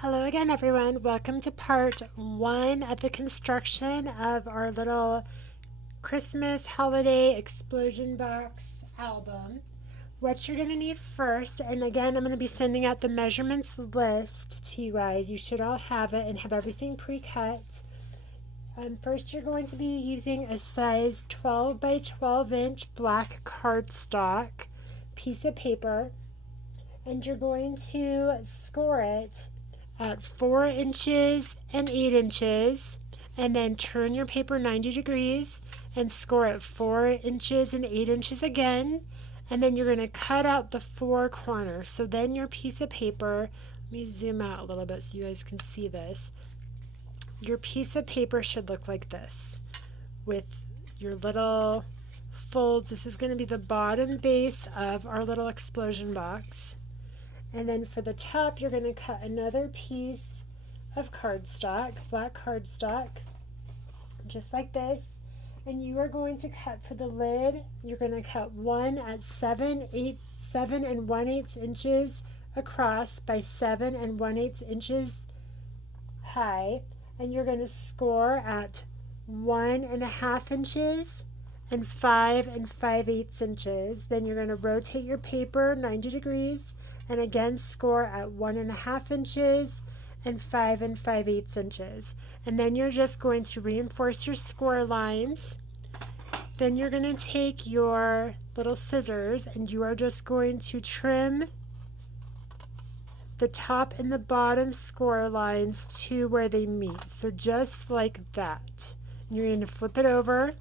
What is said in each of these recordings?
Hello again, everyone. Welcome to part one of the construction of our little Christmas holiday explosion box album. What you're going to need first, and again, I'm going to be sending out the measurements list to you guys. You should all have it and have everything pre-cut. First, you're going to be using a size 12 by 12 inch black cardstock piece of paper, and you're going to score it at 4 inches and 8 inches, and then turn your paper 90 degrees and score at 4 inches and 8 inches again, and then you're going to cut out the 4 corners. So then your piece of paper, let me zoom out a little bit so you guys can see this. Your piece of paper should look like this with your little folds. This is going to be the bottom base of our little explosion box. And then for the top, you're going to cut another piece of cardstock, black cardstock, just like this. And you are going to cut for the lid. You're going to cut one at 7 1/8 inches across by 7 1/8 inches high. And you're going to score at 1.5 inches and 5 5/8 inches. Then you're going to rotate your paper 90 degrees and again score at 1.5 inches and 5 5/8 inches. And then you're just going to reinforce your score lines. Then you're going to take your little scissors and you are just going to trim the top and the bottom score lines to where they meet. So just like that. And you're going to flip it over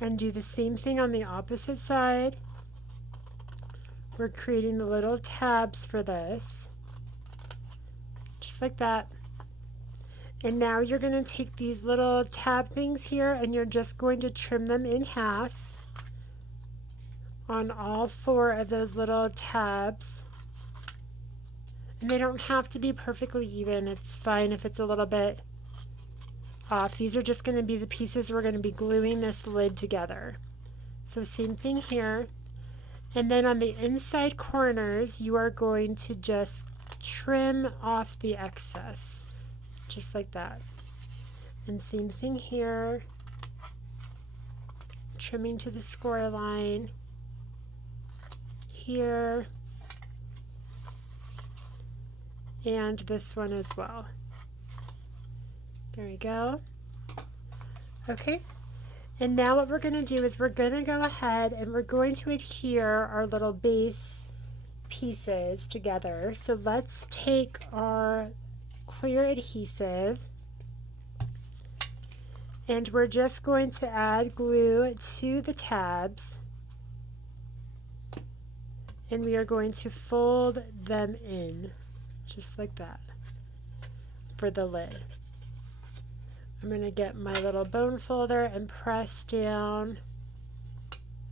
and do the same thing on the opposite side. We're creating the little tabs for this, just like that. And now you're going to take these little tab things here and you're just going to trim them in half on all 4 of those little tabs. And they don't have to be perfectly even. It's fine if it's a little bit off. These are just going to be the pieces we're going to be gluing this lid together. So same thing here. And then on the inside corners, you are going to just trim off the excess, just like that. And same thing here, trimming to the score line here, and this one as well. There we go. Okay. And now what we're going to do is we're going to go ahead and we're going to adhere our little base pieces together. So let's take our clear adhesive and we're just going to add glue to the tabs and we are going to fold them in just like that for the lid. I'm going to get my little bone folder and press down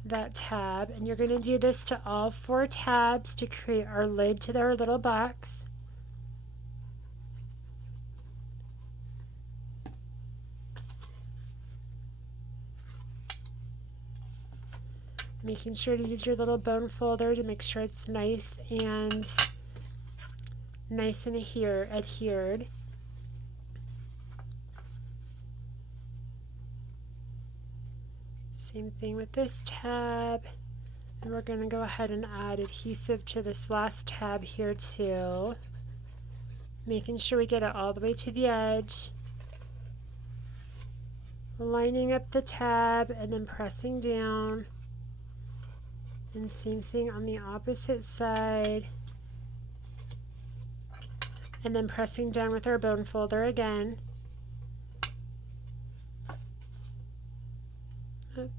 that tab, and you're going to do this to all 4 tabs to create our lid to our little box. Making sure to use your little bone folder to make sure it's nice and adhered. Same thing with this tab, and we're going to go ahead and add adhesive to this last tab here too, making sure we get it all the way to the edge, lining up the tab and then pressing down, and same thing on the opposite side, and then pressing down with our bone folder again. Oops.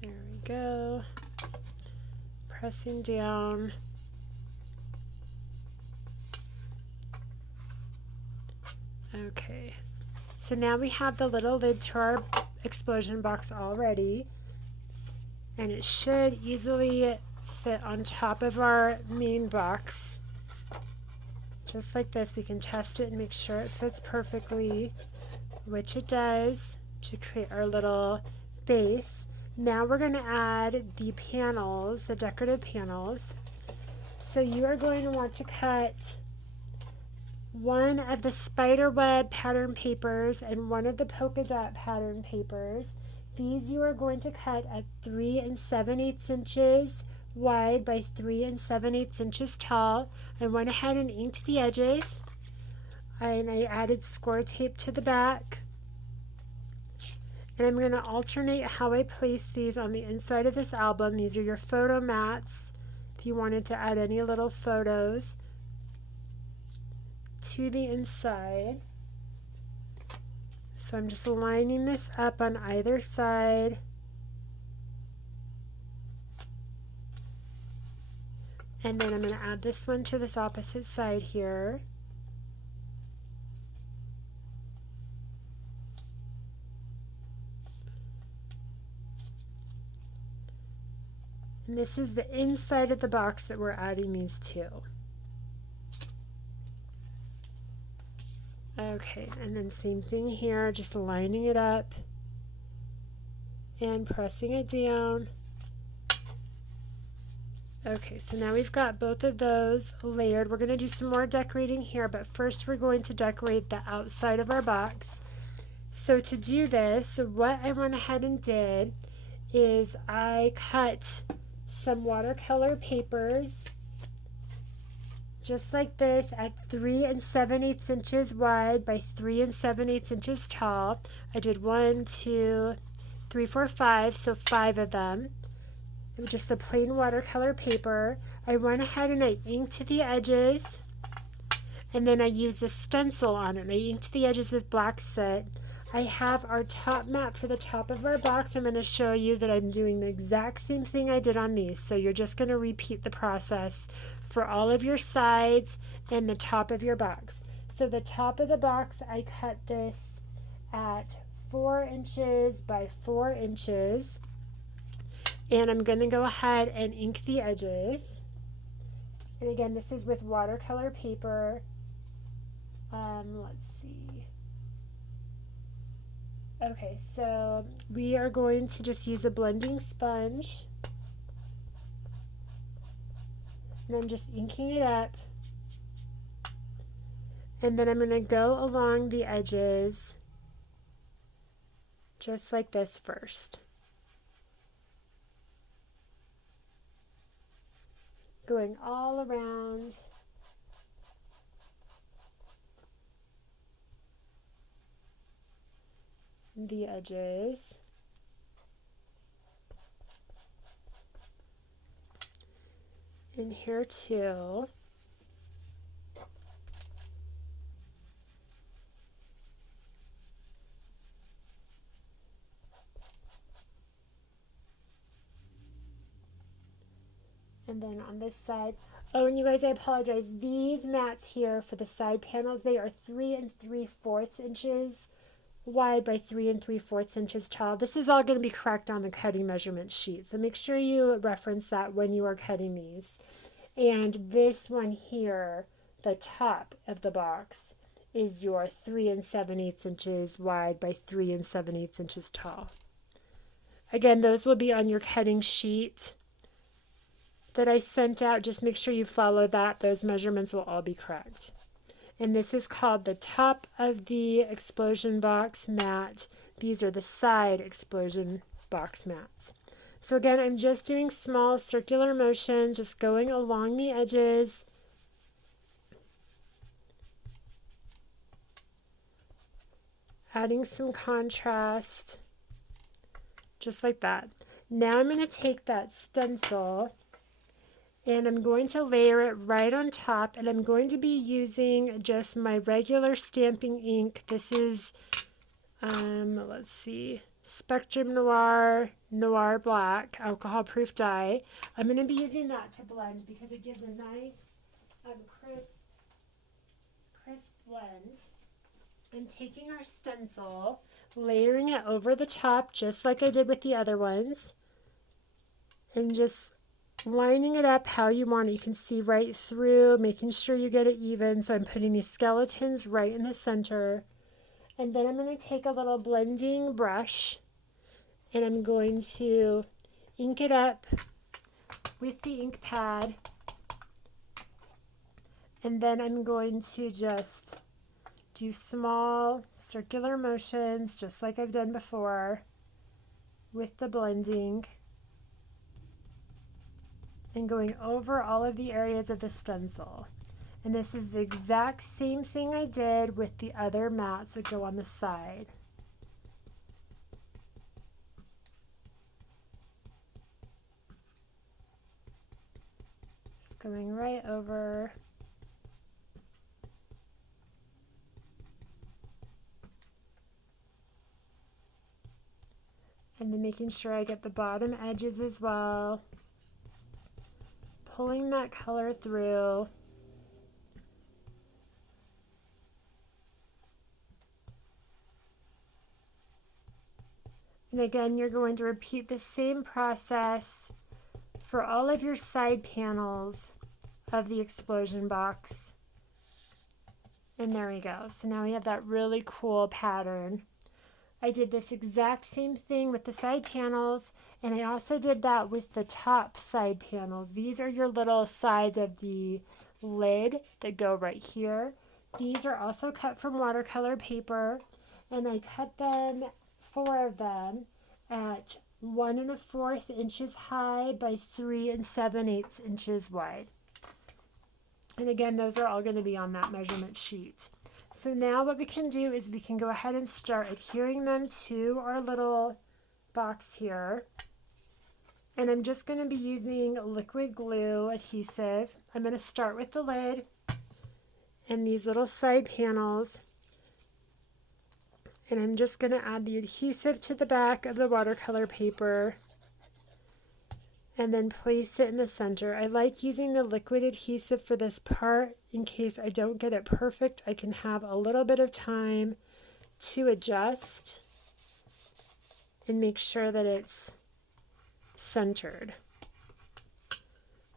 There we go. Pressing down. Okay. So now we have the little lid to our explosion box already. And it should easily fit on top of our main box. Just like this. We can test it and make sure it fits perfectly, which it does, to create our little base. Now we're going to add the panels, the decorative panels. So you are going to want to cut one of the spider web pattern papers and one of the polka dot pattern papers. These you are going to cut at 3 7/8 inches wide by 3 7/8 inches tall. I went ahead and inked the edges, and I added score tape to the back. And I'm going to alternate how I place these on the inside of this album. These are your photo mats if you wanted to add any little photos to the inside. So I'm just lining this up on either side. And then I'm going to add this one to this opposite side here. And this is the inside of the box that we're adding these to. Okay, and then same thing here, just lining it up and pressing it down. Okay, so now we've got both of those layered. We're going to do some more decorating here, but first we're going to decorate the outside of our box. So to do this, what I went ahead and did is I cut some watercolor papers just like this at 3 7/8 inches wide by 3 7/8 inches tall. I did 1, 2, 3, 4, 5, so 5 of them. It was just a plain watercolor paper. I went ahead and I inked the edges, and then I used a stencil on it. I inked the edges with black soot. I have our top mat for the top of our box. I'm going to show you that I'm doing the exact same thing I did on these. So you're just going to repeat the process for all of your sides and the top of your box. So the top of the box, I cut this at 4 inches by 4 inches. And I'm going to go ahead and ink the edges. And again, this is with watercolor paper. Let's see. Okay, so we are going to just use a blending sponge. And I'm just inking it up. And then I'm going to go along the edges just like this first. Going all around. The edges. And here too. And then on this side, oh, and you guys, I apologize. These mats here for the side panels, they are 3 3/4 inches wide by 3 3/4 inches tall. This is all going to be correct on the cutting measurement sheet, so make sure you reference that when you are cutting these. And this one here, the top of the box, is your 3 7/8 inches wide by 3 7/8 inches tall. Again, those will be on your cutting sheet that I sent out. Just make sure you follow that. Those measurements will all be correct. And this is called the top of the Explosion box mat. These are the side Explosion box mats. So again, I'm just doing small circular motions, just going along the edges. Adding some contrast, just like that. Now I'm going to take that stencil and I'm going to layer it right on top, and I'm going to be using just my regular stamping ink. This is, let's see, Spectrum Noir, Noir Black, alcohol proof dye. I'm going to be using that to blend because it gives a nice crisp blend. I'm taking our stencil, layering it over the top just like I did with the other ones, and just lining it up how you want it. You can see right through, making sure you get it even. So I'm putting these skeletons right in the center. And then I'm going to take a little blending brush and I'm going to ink it up with the ink pad. And then I'm going to just do small circular motions, just like I've done before with the blending, and going over all of the areas of the stencil. And this is the exact same thing I did with the other mats that go on the side. Just going right over. And then making sure I get the bottom edges as well. Pulling that color through. And again, you're going to repeat the same process for all of your side panels of the Expolsion box. And there we go. So now we have that really cool pattern. I did this exact same thing with the side panels, and I also did that with the top side panels. These are your little sides of the lid that go right here. These are also cut from watercolor paper, and I cut them, 4 of them, at 1 1/4 inches high by 3 7/8 inches wide. And again, those are all going to be on that measurement sheet. So now what we can do is we can go ahead and start adhering them to our little box here. And I'm just going to be using liquid glue adhesive. I'm going to start with the lid and these little side panels. And I'm just going to add the adhesive to the back of the watercolor paper and then place it in the center. I like using the liquid adhesive for this part in case I don't get it perfect. I can have a little bit of time to adjust and make sure that it's centered.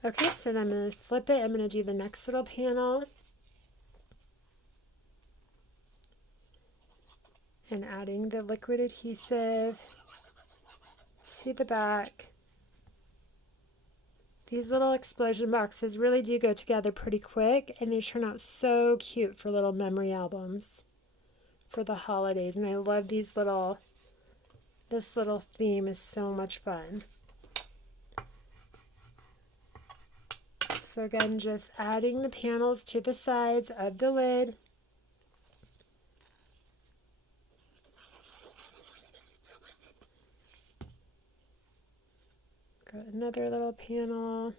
Okay, so then I'm going to flip it. I'm going to do the next little panel. And adding the liquid adhesive to the back. These little Expolsion boxes really do go together pretty quick, and they turn out so cute for little memory albums for the holidays. And I love these little, this little theme is so much fun. So again, just adding the panels to the sides of the lid. Got another little panel.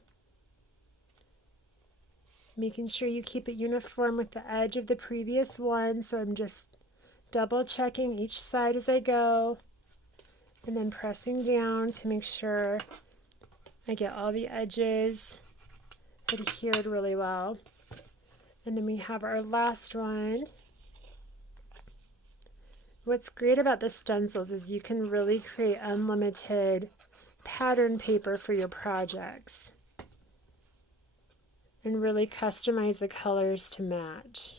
Making sure you keep it uniform with the edge of the previous one. So I'm just double checking each side as I go. And then pressing down to make sure I get all the edges adhered really well. And then we have our last one. What's great about the stencils is you can really create unlimited pattern paper for your projects and really customize the colors to match.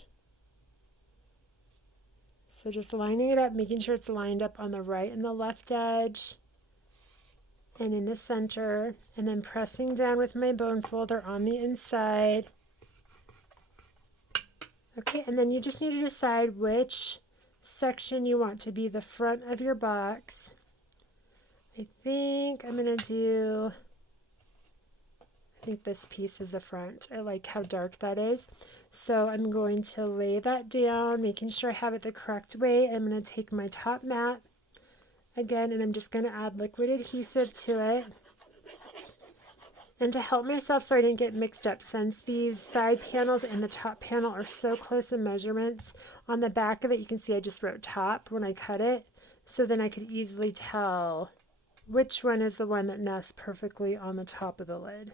So just lining it up, making sure it's lined up on the right and the left edge and in the center, and then pressing down with my bone folder on the inside. Okay, and then you just need to decide which section you want to be the front of your box. I think this piece is the front. I like how dark that is. So I'm going to lay that down, making sure I have it the correct way. I'm going to take my top mat again, and I'm just going to add liquid adhesive to it. And to help myself so I didn't get mixed up, since these side panels and the top panel are so close in measurements, on the back of it you can see I just wrote top when I cut it, so then I could easily tell which one is the one that nests perfectly on the top of the lid.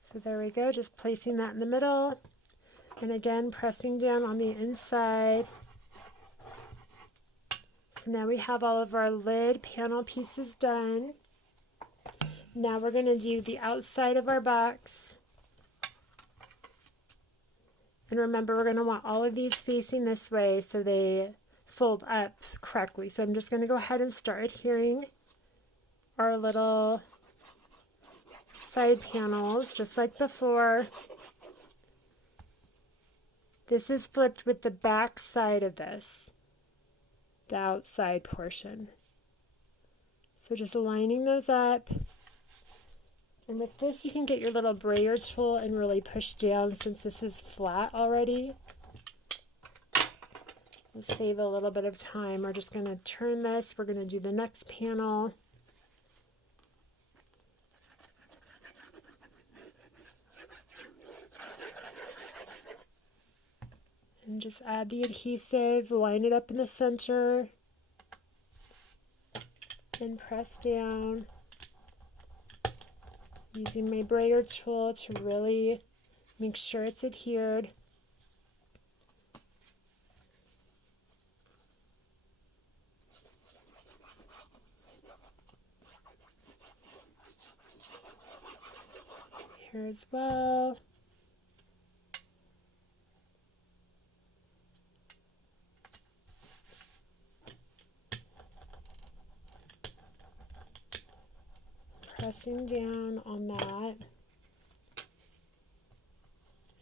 So there we go, just placing that in the middle, and again pressing down on the inside. So now we have all of our lid panel pieces done. Now we're going to do the outside of our box. And remember, we're going to want all of these facing this way so they fold up correctly. So I'm just going to go ahead and start adhering our little side panels just like before. This is flipped with the back side of this, the outside portion. So just lining those up. And with this, you can get your little brayer tool and really push down since this is flat already. We'll save a little bit of time. We're just going to turn this. We're going to do the next panel. And just add the adhesive, line it up in the center, and press down. Using my brayer tool to really make sure it's adhered. Here as well. Pressing down on that,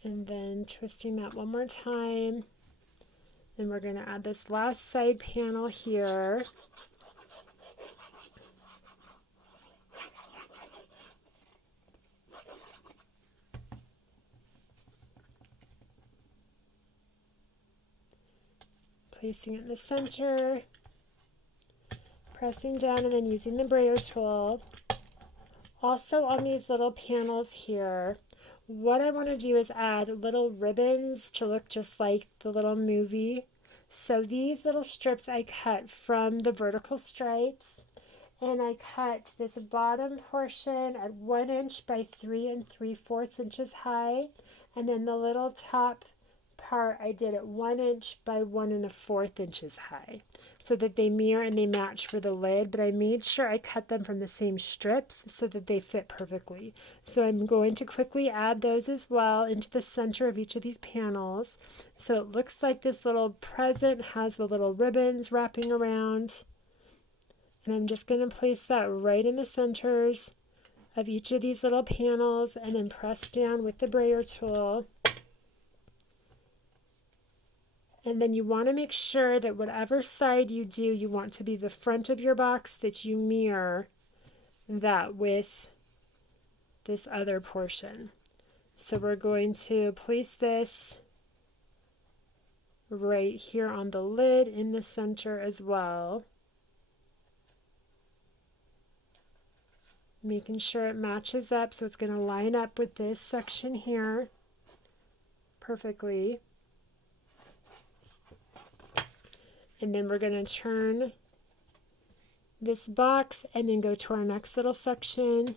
and then twisting that one more time, and we're going to add this last side panel here. Placing it in the center, pressing down, and then using the brayer tool. Also on these little panels here, what I want to do is add little ribbons to look just like the little movie. So these little strips I cut from the vertical stripes, and I cut this bottom portion at 1 inch by 3 3/4 inches high, and then the little top part I did at 1 inch by 1 1/4 inches high, so that they mirror and they match for the lid, but I made sure I cut them from the same strips so that they fit perfectly. So I'm going to quickly add those as well into the center of each of these panels. So it looks like this little present has the little ribbons wrapping around. And I'm just going to place that right in the centers of each of these little panels and then press down with the brayer tool. And then you want to make sure that whatever side you do, you want to be the front of your box, that you mirror that with this other portion. So we're going to place this right here on the lid in the center as well. Making sure it matches up, so it's going to line up with this section here perfectly. And then we're going to turn this box and then go to our next little section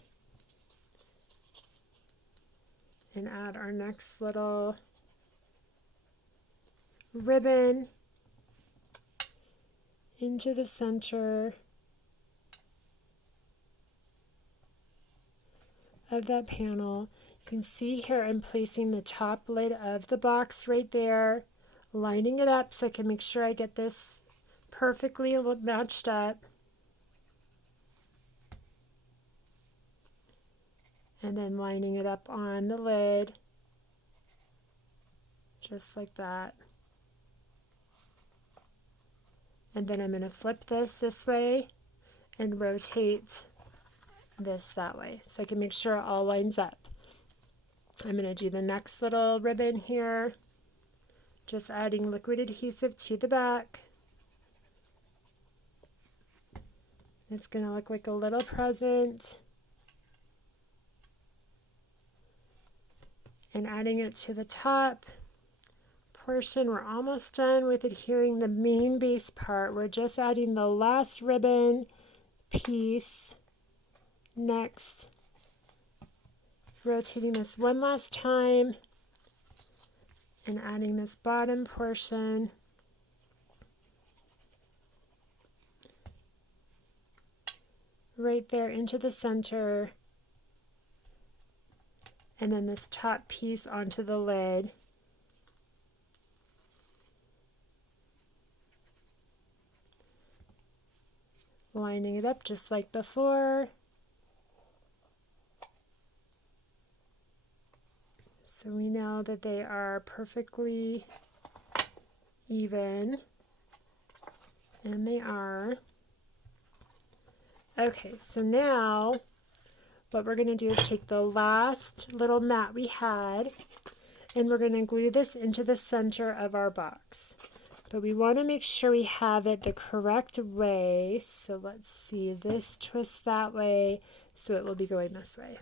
and add our next little ribbon into the center of that panel. You can see here I'm placing the top lid of the box right there, lining it up so I can make sure I get this perfectly matched up. And then lining it up on the lid, just like that. And then I'm going to flip this way and rotate this that way so I can make sure it all lines up. I'm going to do the next little ribbon here, just adding liquid adhesive to the back. It's going to look like a little present. And adding it to the top portion. We're almost done with adhering the main base part. We're just adding the last ribbon piece next. Rotating this one last time and adding this bottom portion. Right there into the center. And then this top piece onto the lid. Lining it up just like before. So we know that they are perfectly even, and they are. Okay, so now what we're going to do is take the last little mat we had, and we're going to glue this into the center of our box. But we want to make sure we have it the correct way. So let's see, this twists that way, so it will be going this way.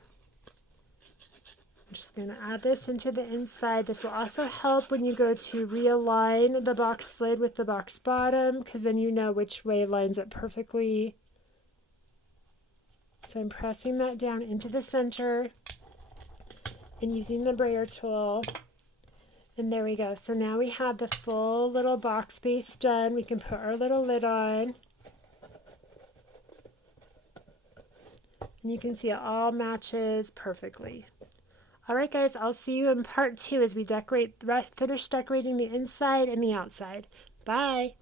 I'm just going to add this into the inside. This will also help when you go to realign the box lid with the box bottom, because then you know which way lines up perfectly. So I'm pressing that down into the center and using the brayer tool. And there we go. So now we have the full little box base done. We can put our little lid on. And you can see it all matches perfectly. All right, guys, I'll see you in part 2 as we finish decorating the inside and the outside. Bye.